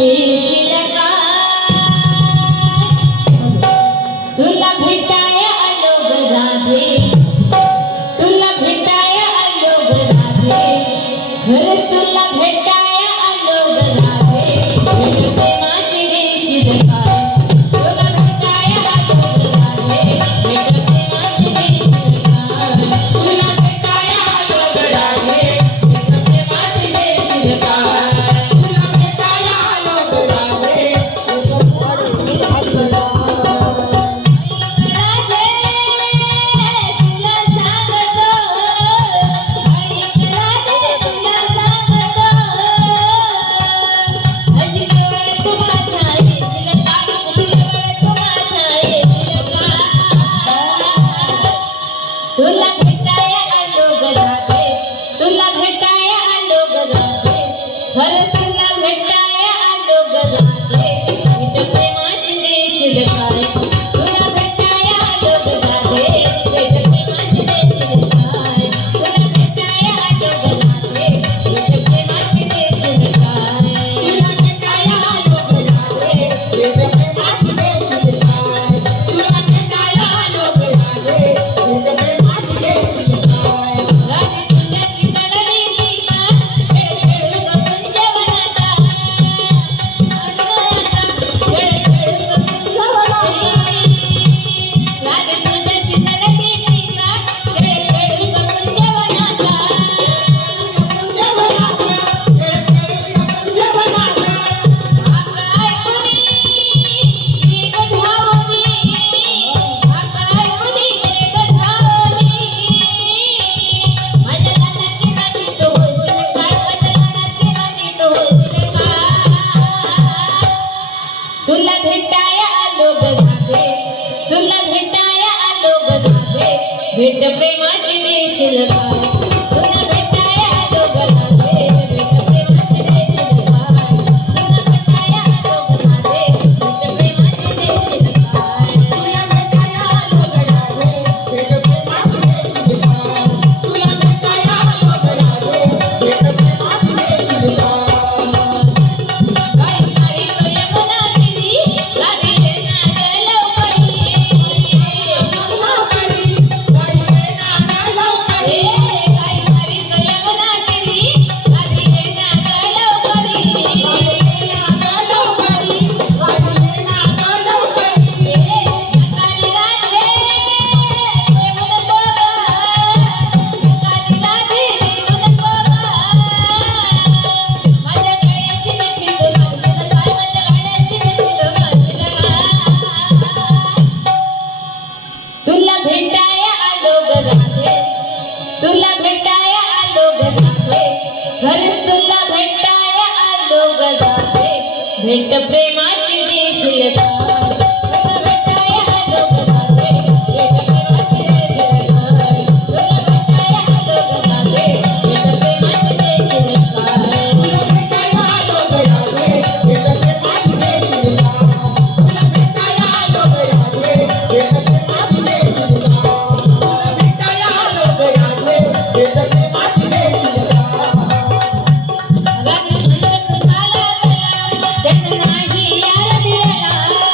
देशील काय तुला भेटाय आलो ग राधे तुला भेटाय आलो ग राधे खरंच तुला भेटाय आलो ग राधे भेटते माझी देशील काय तुला भेटाय आलो ग राधे भेटते माझी देशील काय तुला भेटाय आलो ग राधे भेटते माझी देशील काय तुला भेटाय आलो ग राधे तुला भेटाय आलो ग राधे खरंच तुला भेटाय आलो ग राधे भेटते माझी देशील काय तुला भेटाय आलो ग राधे भेटते माझी देशील काय तुला भेटाय आलो ग राधे भेटते माझी देशील काय तुला भेटाय आलो ग राधे भेटते माझी देशील काय तुला भेटाय आलो ग राधे भेटते तुला भेटाय आलो ग राधे तुला भेटाय आलो ग राधे भेट प्रेमाची देशील काय तुला भेटाय आलो ग राधे भेट प्रेमाची देशील काय तुला भेटाय आलो ग राधे भेट प्रेमाची देशील काय तुला भेटाय आलो ग राधे भेट प्रेमाची देशील काय तुला भेटाय आलो ग राधे भेट प्रेमाची देशील काय तुला भेटाय आलो ग राधे तुला भेटाय आलो ग राधे खरंच तुला भेटाय आलो ग राधे भेट प्रेमाची देशील काय